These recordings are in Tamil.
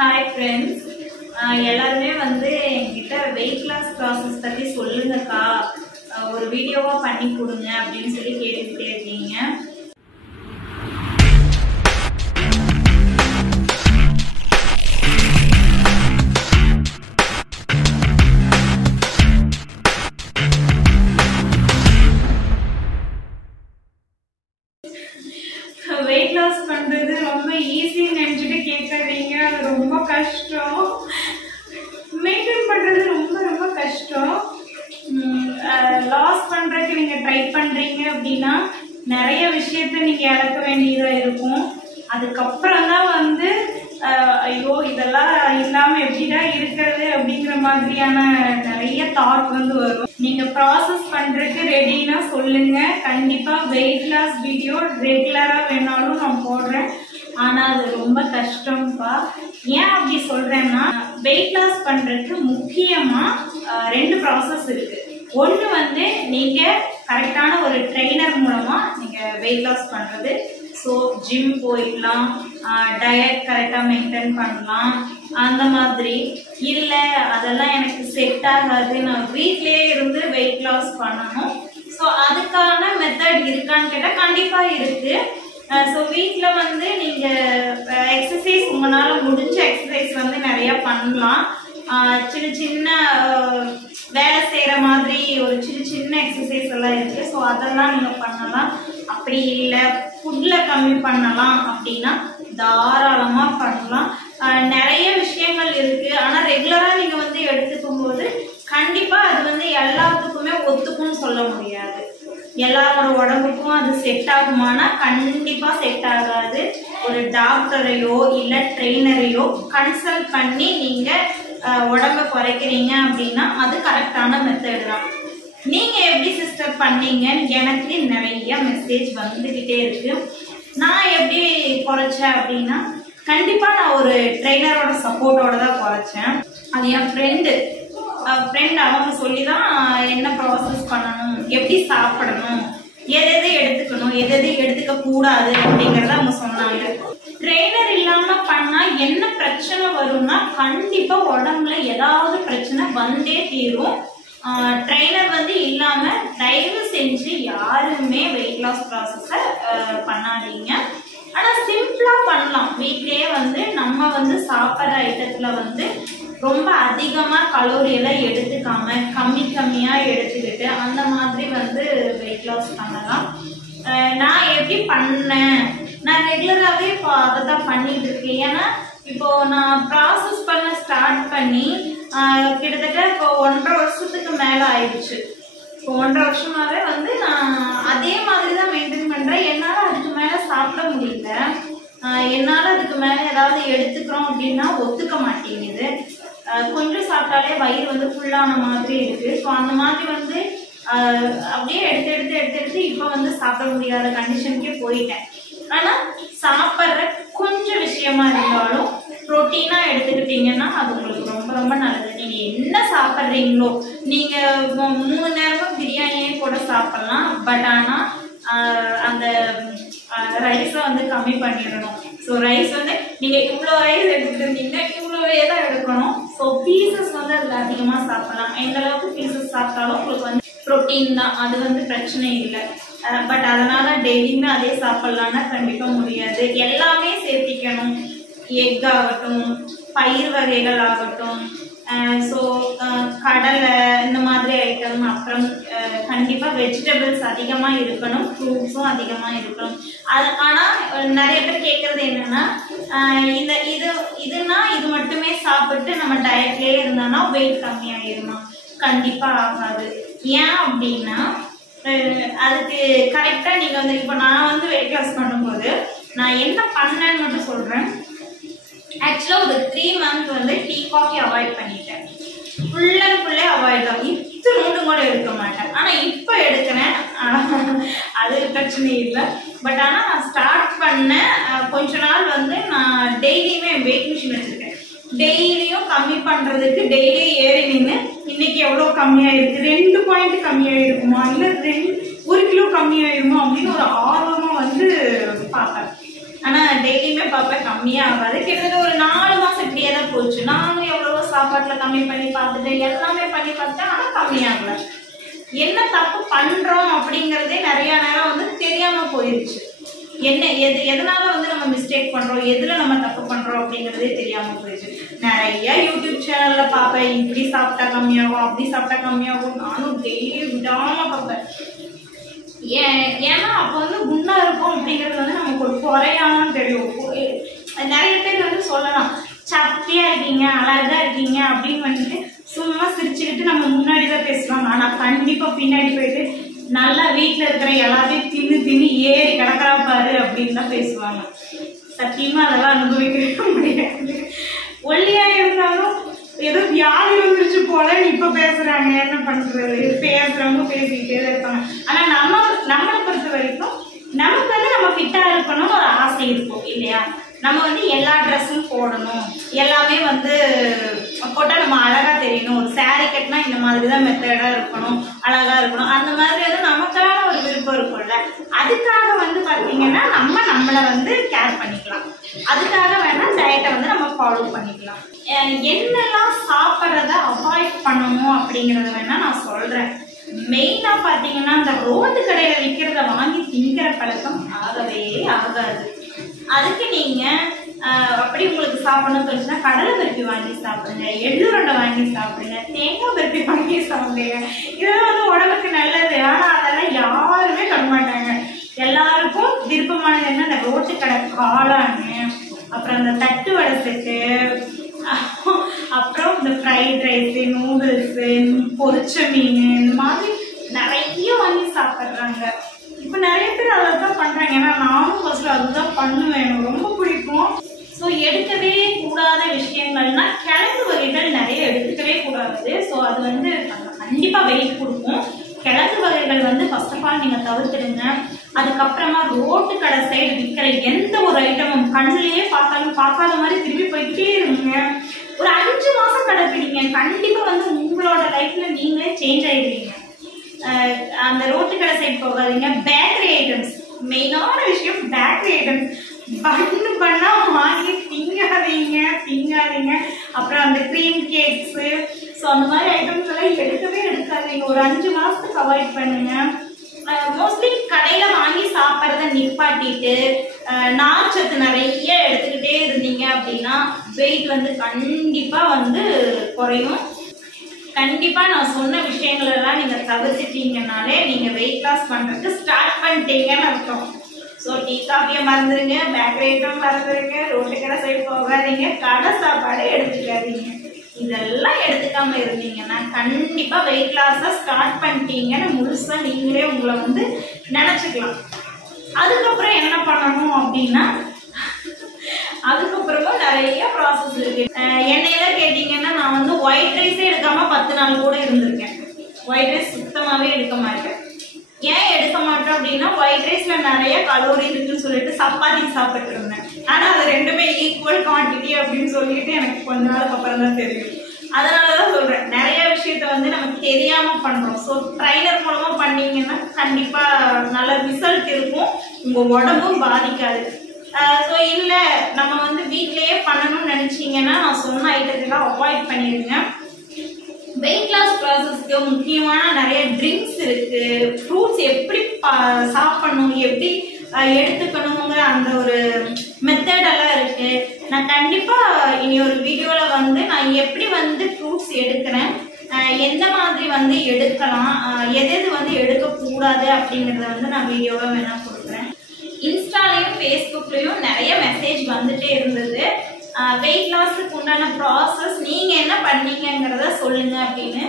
Hi friends, எல்லாருமே வந்து என்கிட்ட weight loss process பத்தி சொல்லுங்கக்கா, ஒரு வீடியோவா பண்ணி கொடுங்க அப்படின்னு சொல்லி கேட்டுக்கிட்டே இருக்கீங்க. weight loss பண்றது ரொம்ப ஈஸி நினைச்சிட்டு கேட்காதீங்க. அது ரொம்ப கஷ்டம். மெயின்டைன் பண்றது ரொம்ப கஷ்டம். லாஸ் பண்றதுக்கு நீங்க ட்ரை பண்றீங்க அப்படின்னா நிறைய விஷயத்த நீங்க இழக்க வேண்டியதா இருக்கும். அதுக்கப்புறம் தான் வந்து ஐயோ இதெல்லாம் இல்லாம எப்படிடா இருக்கிறது அப்படிங்கிற மாதிரியான நிறைய தாட் வந்து வரும். நீங்க ப்ராசஸ் பண்றதுக்கு ரெடினா சொல்லுங்க. கண்டிப்பா வெயிட் லாஸ் வீடியோ ரெகுலரா வேணாலும் நான் போடுறேன். ஆனா அது ரொம்ப கஷ்டம்ப்பா. ஏன் அப்படி சொல்றேன்னா, வெயிட் லாஸ் பண்றதுக்கு முக்கியமா ரெண்டு ப்ராசஸ் இருக்கு. ஒன்று வந்து நீங்க கரெக்டான ஒரு ட்ரெயினர் மூலமா நீங்க வெயிட் லாஸ் பண்றது. ஸோ ஜிம் போயிடலாம், டயட் கரெக்டாக மெயின்டைன் பண்ணலாம். அந்த மாதிரி இல்லை அதெல்லாம் எனக்கு செட் ஆகாது, நான் வீட்லேயே இருந்து வெயிட் லாஸ் பண்ணணும், ஸோ அதுக்கான மெத்தட் இருக்கான்னு கேட்டால் கண்டிப்பாக இருக்கு. ஸோ வீட்டில் வந்து நீங்கள் எக்ஸசைஸ் உங்களால் முடிஞ்ச எக்ஸசைஸ் வந்து நிறையா பண்ணலாம். சின்ன வேலை செய்கிற மாதிரி ஒரு சின்ன எக்ஸசைஸ் எல்லாம் இருக்கு. ஸோ அதெல்லாம் நீங்கள் பண்ணலாம். அப்படி இல்லை ஃபுட்டில் கம்மி பண்ணலாம் அப்படின்னா தாராளமாக பண்ணலாம். நிறைய விஷயங்கள் இருக்கு. ஆனால் ரெகுலராக நீங்கள் வந்து எடுத்துக்கும் போது கண்டிப்பாக அது வந்து எல்லாத்துக்குமே ஒத்துக்கும்னு சொல்ல முடியாது. எல்லாரோட உடம்புக்கும் அது செட் ஆகுமானா கண்டிப்பா செட் ஆகாது. ஒரு டாக்டரையோ இல்ல ட்ரெயினரையோ கன்சல்ட் பண்ணி நீங்க உடம்ப குறைக்கிறீங்க அப்படின்னா அது கரெக்டான மெத்தட் தான். நீங்க எப்படி சிஸ்டர் பண்ணீங்கன்னு எனக்கு நிறைய மெசேஜ் வந்துகிட்டே இருக்கு. நான் எப்படி குறைச்சேன் அப்படின்னா கண்டிப்பா நான் ஒரு ட்ரெயினரோட சப்போர்ட்டோட தான் குறைச்சேன். அது என் ஃப்ரெண்ட் அவங்க சொல்லிதான் என்ன ப்ராசஸ் பண்ணணும், எப்படி சாப்பிடணும், எது எடுத்துக்கணும், எது எடுத்துக்க கூடாது அப்படிங்கறத அவங்க சொன்னாங்க. ட்ரெயினர் இல்லாம பண்ணா என்ன பிரச்சனை வரும்னா கண்டிப்பா உடம்புல ஏதாவது பிரச்சனை வந்தே தீரும். ட்ரெயினர் வந்து இல்லாம தயவு செஞ்சு யாருமே வெயிட் லாஸ் ப்ராசஸ பண்ணாதீங்க. ஆனா சிம்பிளா பண்ணலாம். வீட்லயே வந்து நம்ம வந்து சாப்பிட்ற ஐட்டத்துல வந்து ரொம்ப அதிகமா கலோரி எல்லாம் எடுத்துக்காம கம்மியா எடுத்துக்கிட்டு அந்த மாதிரி வந்து வெயிட் லாஸ் பண்ணலாம். நான் எப்படி பண்ணேன், நான் ரெகுலராகவே இப்போ அதை தான் பண்ணிட்டு இருக்கேன். ஏன்னா இப்போ நான் ப்ராசஸ் பண்ண ஸ்டார்ட் பண்ணி கிட்டத்தட்ட இப்போ 1.5 வருஷத்துக்கு மேல ஆயிடுச்சு. இப்போ 1.5 வருஷமாவே வந்து நான் அதே மாதிரி தான் மெயின்டைன் பண்றேன். என்னால அதுக்கு மேல சாப்பிட முடியல. என்னால அதுக்கு மேல ஏதாவது எடுத்துக்கிறோம் அப்படின்னா ஒத்துக்க மாட்டேங்குது. கொஞ்சம் சாப்பிட்டாலே வயிறு வந்து ஃபுல்லான மாதிரி இருக்கு. ஸோ அந்த மாதிரி வந்து அப்படியே எடுத்து இப்போ வந்து சாப்பிட முடியாத கண்டிஷனுக்கே போயிட்டேன். ஆனால் சாப்பிட்ற கொஞ்சம் விஷயமா இருந்தாலும் ப்ரோட்டீனா எடுத்துக்கிட்டீங்கன்னா அது உங்களுக்கு ரொம்ப நல்லது. நீங்க என்ன சாப்பிட்றீங்களோ, நீங்க 3 நேரமும் பிரியாணியே கூட சாப்பிடலாம். பட் ஆனால் அந்த ரைஸை வந்து கம்மி பண்ணிடணும். ஸோ ரைஸ் வந்து நீங்க இவ்வளோ ரைஸ் எடுத்துட்டு இருந்தீங்கன்னா இவ்வளோவே தான் எடுக்கணும். ஸோ பீசஸ் வந்து அதில் அதிகமாக சாப்பிடலாம். எந்த அளவுக்கு பீசஸ் சாப்பிட்டாலும் உங்களுக்கு வந்து ப்ரோட்டீன் தான், அது வந்து பிரச்சனை இல்லை. பட் அதனால டெய்லியுமே அதே சாப்பிடலான்னா கண்டிப்பாக முடியாது. எல்லாமே சேர்த்திக்கணும். எக் ஆகட்டும், பயிர் வகைகள் ஆகட்டும், ஸோ கடலை இந்த மாதிரி ஐட்டம், அப்புறம் கண்டிப்பாக வெஜிடபிள்ஸ் அதிகமாக இருக்கணும், ஃப்ரூட்ஸும் அதிகமாக இருக்கணும். அது ஆனால் நிறைய பேர் கேட்குறது என்னன்னா, இதுனா இது மட்டுமே சாப்பிட்டு நம்ம டயட்லேயே இருந்தோம்னா வெயிட் கம்மியாயிருமா? கண்டிப்பாக ஆகாது. ஏன் அப்படின்னா அதுக்கு கரெக்டாக நீங்கள் வந்து இப்போ நான் வந்து வெயிட் லாஸ் பண்ணும்போது நான் என்ன பண்ணேன்னு மட்டும் சொல்கிறேன். ஆக்சுவலாக ஒரு 3 மந்த் வந்து டீ காஃபி அவாய்ட் பண்ணிட்டேன். ஃபுல்லே அவாய்ட் தான். இத்தனோண்டு கூட எடுக்க மாட்டேன். ஆனால் இப்போ எடுக்கிறேன். அது பிரச்சனை இல்லை. பட் ஆனால் நான் ஸ்டார்ட் பண்ண கொஞ்ச நாள் வந்து நான் டெய்லியுமே வெயிட் மிஷின் வச்சுருக்கேன். டெய்லியும் கம்மி பண்ணுறதுக்கு டெய்லியும் ஏறி நின்று இன்னைக்கு எவ்வளோ கம்மியாயிருக்கு, 2 பாயிண்ட் கம்மியாயிருக்குமா, இல்லை 1 கிலோ கம்மியாயிருமா அப்படின்னு ஒரு ஆர்வமாக வந்து பார்ப்பேன். ஆனால் டெய்லியுமே பார்ப்பேன் கம்மியாக ஆகாது. கிட்டத்தட்ட ஒரு 4 மாதம் இப்படியே சாப்பாட்டுல கம்மி பண்ணி பார்த்துட்டு எல்லாமே பண்ணி பார்த்துட்டேன், ஆனா கம்மியாகல. என்ன தப்பு பண்றோம் அப்படிங்கறதே நிறைய நேரம் வந்து தெரியாம போயிருச்சு. எதனால வந்து நம்ம மிஸ்டேக் பண்றோம், எதுல நம்ம தப்பு பண்றோம் அப்படிங்கறதே தெரியாம போயிடுச்சு. நிறைய யூடியூப் சேனல்ல பார்ப்பேன், இப்படி சாப்பிட்டா கம்மியாகும், அப்படி சாப்பிட்டா கம்மியாகும். நானும் டெய்லி விடாம பார்ப்பேன். ஏன்னா அப்ப வந்து குண்டா இருக்கும் அப்படிங்கிறது வந்து நமக்கு ஒரு குறையானு தெரியும். நிறைய பேர் வந்து சொல்லலாம், சத்தியா இருக்கீங்க, அழகா இருக்கீங்க அப்படின்னு வந்துட்டு சும்மா சிரிச்சுக்கிட்டு நம்ம முன்னாடிதான் பேசுவாங்க. ஆனா கண்டிப்பா பின்னாடி போயிட்டு நல்லா வீட்டுல இருக்கிற எல்லாத்தையும் தின்னு ஏறி கிடக்கிறா பாரு அப்படின்னு தான் பேசுவாங்க. சத்தியமா அதெல்லாம் அனுபவிக்கவே முடியாது. ஒல்லியா இருந்தாலும் ஏதோ வியாதி வந்துருச்சு போல இப்ப பேசுறாங்க, என்ன பண்றது, பேசுறவங்க பேசிக்கிட்டே தான் இருப்பாங்க. ஆனா நம்மளை பொறுத்த வரைக்கும் நமக்கு வந்து நம்ம ஃபிட்டா இருக்கணும்னு ஒரு ஆசை இருக்கும் இல்லையா. நம்ம வந்து எல்லா ட்ரெஸ்ஸும் போடணும், எல்லாமே வந்து போட்டா நம்ம அழகா தெரியணும், ஒரு சாரி கட்டினா இந்த மாதிரிதான் மெத்தடா இருக்கணும், அழகா இருக்கணும், அந்த மாதிரி வந்து நமக்கான ஒரு விருப்பம் இருக்கும்ல. அதுக்காக வந்து பாத்தீங்கன்னா நம்மளை வந்து கேர் பண்ணிக்கலாம். அதுக்காக வேணா டயட்டை வந்து நம்ம ஃபாலோ பண்ணிக்கலாம். என்னெல்லாம் சாப்பிட்றத அவாய்ட் பண்ணணும் அப்படிங்கறத வேணா நான் சொல்றேன். மெயினா பாத்தீங்கன்னா இந்த ரோட்டு கடையில விற்கிறத வாங்கி திங்கிற பழக்கம் ஆகவே ஆகாது. அதுக்கு நீங்க அப்படி உங்களுக்கு சாப்பிடணும்னு தோணுச்சுன்னா கடலை பருப்பி வாங்கி சாப்பிடுங்க, எள்ளுருண்டை வாங்கி சாப்பிடுங்க, தேங்காய் பருப்பி வாங்கி சாப்பிடுங்க. இதெல்லாம் வந்து உடம்புக்கு நல்லது. ஆனா அதெல்லாம் யாருமே பண்ண மாட்டாங்க. எல்லாருக்கும் விருப்பமானது என்ன, இந்த ரோட்டு கடை காளானு, அப்புறம் அந்த தட்டு வடை செட்டு, அப்புறம் இந்த ஃப்ரைட் ரைஸ், நூடுல்ஸ், பொரிச்ச மீன், இந்த மாதிரி நிறைய வாங்கி சாப்பிட்றாங்க. இப்போ நிறைய பேர் அதை தான் பண்றாங்க. ஏன்னா நானும் ஃபர்ஸ்ட் அதுதான் பண்ணுவேன், எனக்கு ரொம்ப பிடிக்கும். ஸோ எடுக்கவே கூடாத விஷயங்கள்னா கிழங்கு வகைகள் நிறைய எடுத்துக்கவே கூடாது. ஸோ அது வந்து கண்டிப்பா வெயிட் கொடுக்கும். கிழங்கு வகைகள் வந்து ஃபர்ஸ்ட் ஆஃப் ஆல் நீங்க தவிர்த்துடுங்க. அதுக்கப்புறமா ரோட்டு கடை சைடு விற்கிற எந்த ஒரு ஐட்டமும் கண்ணிலேயே பார்த்தாலும் பார்க்காத மாதிரி திரும்பி போய்கிட்டே இருங்க. ஒரு 5 மாசம் கடைப்பிடிங்க, கண்டிப்பா வந்து உங்களோட லைஃப்ல நீங்களே சேஞ்ச் ஆயிடுவீங்க. அந்த ரோட்டு கடை சைடு போகாதீங்க. பேக்கரி ஐட்டம்ஸ், மெயினான விஷயம் பேக்கரி ஐட்டம்ஸ் பண்ணா வாங்கி திங்காதீங்க. அப்புறம் அந்த க்ரீம் கேக்ஸ், ஸோ அந்த மாதிரி ஐட்டம்ஸ் எல்லாம் எடுக்காதீங்க. ஒரு 5 மாசத்துக்கு அவாய்ட் பண்ணுங்க. மோஸ்ட்லி கடையில வாங்கி சாப்பிட்றத நிப்பாட்டிட்டு நார்ச்சத்து நிறைய எடுத்துக்கிட்டே இருந்தீங்க அப்படின்னா வெயிட் வந்து கண்டிப்பா வந்து குறையும். கண்டிப்பா நான் சொன்ன விஷயங்கள் எல்லாம் நீங்க தவிர்த்துட்டீங்கனாலே நீங்க வெயிட் லாஸ் பண்றதுக்கு ஸ்டார்ட் பண்ணிட்டீங்கன்னு அர்த்தம். ஸோ டீ காஃபியை மறந்துடுங்க, பேக்கரி ஐட்டம் மறந்துடுங்க, ரோட்டு கடை சைடு போகாதீங்க, கடை சாப்பாடு எடுத்துக்காதீங்க. இதெல்லாம் எடுத்துக்காம இருந்தீங்கன்னா கண்டிப்பா வெயிட் லாஸை ஸ்டார்ட் பண்ணிட்டீங்கன்னு முழுசா நீங்களே உங்களை வந்து நினைச்சுக்கலாம். அதுக்கப்புறம் என்ன பண்ணணும் அப்படின்னா, அதுக்கப்புறமா நிறைய ப்ராசஸ் இருக்கு. என்னையெல்லாம் கேட்டீங்கன்னா நான் வந்து ஒயிட் ரைஸே எடுக்காம 10 நாள் கூட இருந்திருக்கேன். ஒயிட் ரைஸ் சுத்தமாவே எடுக்க மாட்டேன். ஏன் எடுக்க மாட்டோம் அப்படின்னா ஒயிட் ரைஸ்ல நிறைய கலோரி இருக்குன்னு சொல்லிட்டு சப்பாத்தி சாப்பிட்டு இருந்தேன். ஆனா அது ரெண்டுமே ஈக்குவல் குவான்டிட்டி அப்படின்னு சொல்லிட்டு எனக்கு கொஞ்ச நாளுக்கு அப்புறம் தான் தெரியும். அதனாலதான் சொல்றேன், நிறைய விஷயத்த வந்து நமக்கு தெரியாம பண்றோம். ஸோ ட்ரைனர் மூலமா பண்ணீங்கன்னா கண்டிப்பா நல்ல ரிசல்ட் இருக்கும், உங்க உடம்பும் பாதிக்காது. ஸோ இல்ல நம்ம வந்து வீட்லயே பண்ணணும்னு நினைச்சீங்கன்னா நான் சொன்ன ஐட்டத்தெல்லாம் அவாய்ட் பண்ணிடுங்க. வெயிட் லாஸ் ப்ராசஸ்க்கு முக்கியமான நிறைய ட்ரிங்க்ஸ் இருக்கு. ஃப்ரூட்ஸ் எப்படி சாப்பிடணும், எப்படி எடுத்துக்கணுங்கிற அந்த ஒரு மெத்தட் எல்லாம் இருக்கு. நான் கண்டிப்பா இனி ஒரு வீடியோல வந்து நான் எப்படி வந்து ஃப்ரூட்ஸ் எடுக்கிறேன், எந்த மாதிரி வந்து எடுக்கலாம், எது வந்து எடுக்கக்கூடாது அப்படிங்கிறத வந்து நான் வீடியோவை வேணா கொடுக்குறேன். இன்ஸ்டாலையும் ஃபேஸ்புக்லையும் நிறைய மெசேஜ் வந்துட்டே இருந்தது, வெயிட் லாஸுக்கு உண்டான ப்ராசஸ் நீங்க என்ன பண்ணீங்கிறத சொல்லுங்க அப்படின்னு.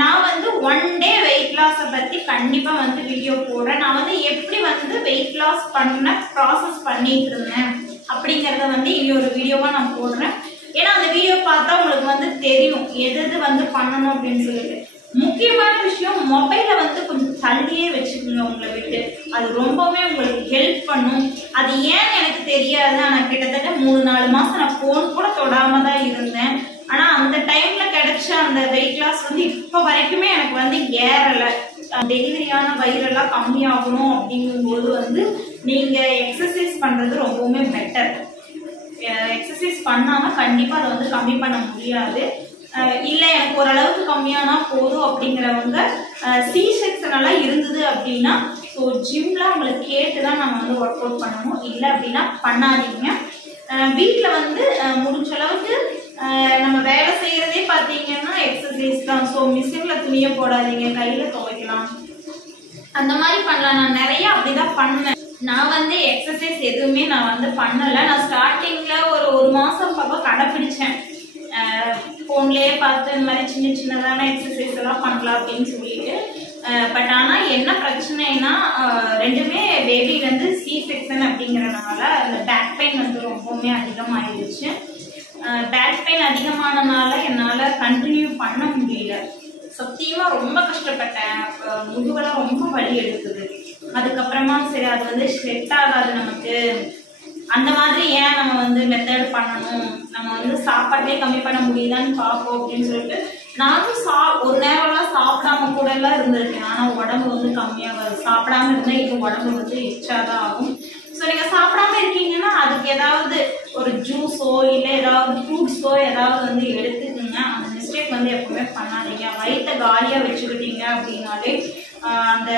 நான் வந்து 1 டே வெயிட் லாஸை பத்தி கண்டிப்பா வந்து வீடியோ போடுறேன். நான் வந்து எப்படி வந்து வெயிட் லாஸ் பண்ண ப்ராசஸ் பண்ணிட்டு இருந்தேன் அப்படிங்கிறத வந்து இனி ஒரு வீடியோவா நான் போடுறேன். ஏன்னா அந்த வீடியோ பார்த்தா உங்களுக்கு வந்து தெரியும் எது வந்து பண்ணணும் அப்படின்னு சொல்லிட்டு. முக்கியமான விஷயம், மொபைலை வந்து கொஞ்சம் தள்ளியே வச்சுக்கோங்க உங்களை விட்டு. அது ரொம்பவுமே உங்களுக்கு ஹெல்ப் பண்ணும். அது ஏன்னு எனக்கு தெரியாது. ஆனால் கிட்டத்தட்ட 3-4 மாசம் நான் போன் கூட தொடாம தான் இருந்தேன். ஆனா அந்த டைம்ல கிடைச்ச அந்த வெயிட் லாஸ் வந்து இப்ப வரைக்குமே எனக்கு வந்து ஏறல. டெலிவரியான வயிறெல்லாம் கம்மியாகணும் அப்படிங்கும்போது வந்து நீங்க எக்ஸசைஸ் பண்றது ரொம்பவுமே பெட்டர். எக்ஸசைஸ் பண்ணாம கண்டிப்பா அதை வந்து கம்மி பண்ண முடியாது. இல்லை எனக்கு ஓரளவுக்கு கம்மியானா போதும் அப்படிங்கிறவங்க சி செக்ஷன் எல்லாம் இருந்தது அப்படின்னா ஸோ ஜிம்ல உங்களுக்கு கேட்டு தான் நம்ம வந்து ஒர்க் அவுட் பண்ணணும். இல்லை அப்படின்னா பண்ணாதீங்க. வீட்டில் வந்து முடிஞ்ச அளவுக்கு நம்ம வேலை செய்யறதே பார்த்தீங்கன்னா எக்ஸசைஸ் தான். ஸோ மிஷினில் துணியை போடாதீங்க, கையில் துவைக்கலாம், அந்த மாதிரி பண்ணலாம். நான் நிறைய அப்படிதான் பண்ணேன். நான் வந்து எக்ஸசைஸ் எதுவுமே நான் வந்து பண்ணலை. நான் ஸ்டார்டிங்ல ஒரு மாசம் பக்கம் கடைப்பிடிச்சேன். ஃபோன்லேயே பார்த்து இந்த மாதிரி சின்ன சின்னதான எக்ஸசைஸ் எல்லாம் பண்ணலாம் அப்படின்னு சொல்லிட்டு. பட் ஆனால் என்ன பிரச்சனைனா ரெண்டுமே பேபிலேருந்து சி செக்ஷன் அப்படிங்கிறதுனால அந்த பேக் பெயின் வந்து ரொம்பவுமே அதிகமாகிடுச்சு. பேக் பெயின் அதிகமானனால என்னால் கண்டினியூ பண்ண முடியல. சத்தியமா ரொம்ப கஷ்டப்பட்டேன். முதுகெல்லாம் ரொம்ப வலி எடுக்குது. அதுக்கப்புறமா சரி அது வந்து செட் ஆகாது நமக்கு, அந்த மாதிரி ஏன் நம்ம வந்து மெத்தட் பண்ணணும், நம்ம வந்து சாப்பாட்டே கம்மி பண்ண முடியுதான்னு பார்ப்போம் அப்படின்னு சொல்லிட்டு நானும் ஒரு நேரம்லாம் சாப்பிடாம கூட எல்லாம் இருந்திருக்கேன். ஆனால் உடம்பு வந்து கம்மியாக சாப்பிடாம இருந்தால் இது உடம்பு வந்து எச்சாதான் ஆகும். ஸோ நீங்கள் சாப்பிடாம இருக்கீங்கன்னா அதுக்கு ஏதாவது ஒரு ஜூஸோ இல்லை ஏதாவது ஃப்ரூட்ஸோ ஏதாவது வந்து எடுத்துக்கோங்க. அந்த மிஸ்டேக் வந்து எப்பவுமே பண்ணாதீங்க. வயிற்றை காலியாக வச்சுக்கிட்டீங்க அப்படின்னாலே அந்த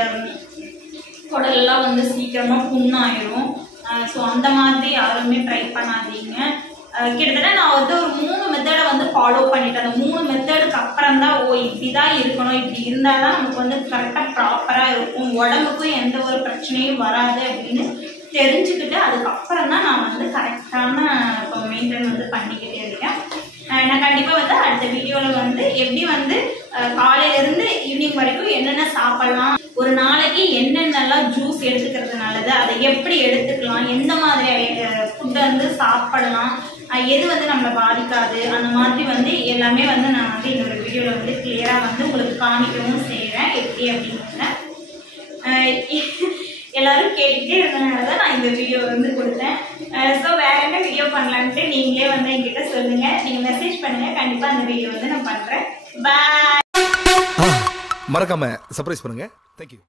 குடலெல்லாம் வந்து சீக்கிரமாக புண்ணாயிரும். ஸோ அந்த மாதிரி யாருமே ட்ரை பண்ணாதீங்க. கிட்டத்தட்ட நான் வந்து ஒரு 3 மெத்தடை வந்து ஃபாலோ பண்ணிட்டேன். அந்த 3 மெத்தடுக்கு அப்புறம் தான் இப்படிதான் இருக்கணும், இப்படி இருந்தால் தான் நமக்கு வந்து கரெக்டாக ப்ராப்பராக இருக்கும், உடம்புக்கும் எந்த ஒரு பிரச்சனையும் வராது அப்படின்னு தெரிஞ்சுக்கிட்டு அதுக்கப்புறம் தான் நான் வந்து கரெக்டான இப்போ மெயின்டைன் வந்து பண்ணிக்கிட்டே இருக்கேன். நான் கண்டிப்பாக வந்து அடுத்த வீடியோவில் வந்து எப்படி வந்து காலையிலேருந்து ஈவினிங் வரைக்கும் என்னென்ன சாப்பிடலாம், ஒரு நாளைக்கு என்னென்னலாம் ஜூஸ் எடுத்துக்கிறது நல்லது, அதை எப்படி எடுத்துக்கலாம், எந்த மாதிரி ஃபுட்டை வந்து சாப்பிடலாம், எது வந்து நம்மளை பாதிக்காது, அந்த மாதிரி வந்து எல்லாமே வந்து நான் வந்து என்னோட வீடியோவில் வந்து கிளியராக வந்து உங்களுக்கு காமிக்கவும் செய்கிறேன் எப்படி அப்படிங்கிறத. எல்லாரும் கேட்டுக்கிட்டே இருந்தனால தான் நான் இந்த வீடியோ வந்து கொடுத்தேன். ஸோ வேற என்ன வீடியோ பண்ணலான்ட்டு நீங்களே வந்து என்கிட்ட சொல்லுங்க, நீங்கள் மெசேஜ் பண்ணுங்க. கண்டிப்பாக அந்த வீடியோ வந்து நான் பண்ணுறேன். பாய். மறக்காம சர்ப்ரைஸ் பண்ணுங்க. தேங்க்யூ.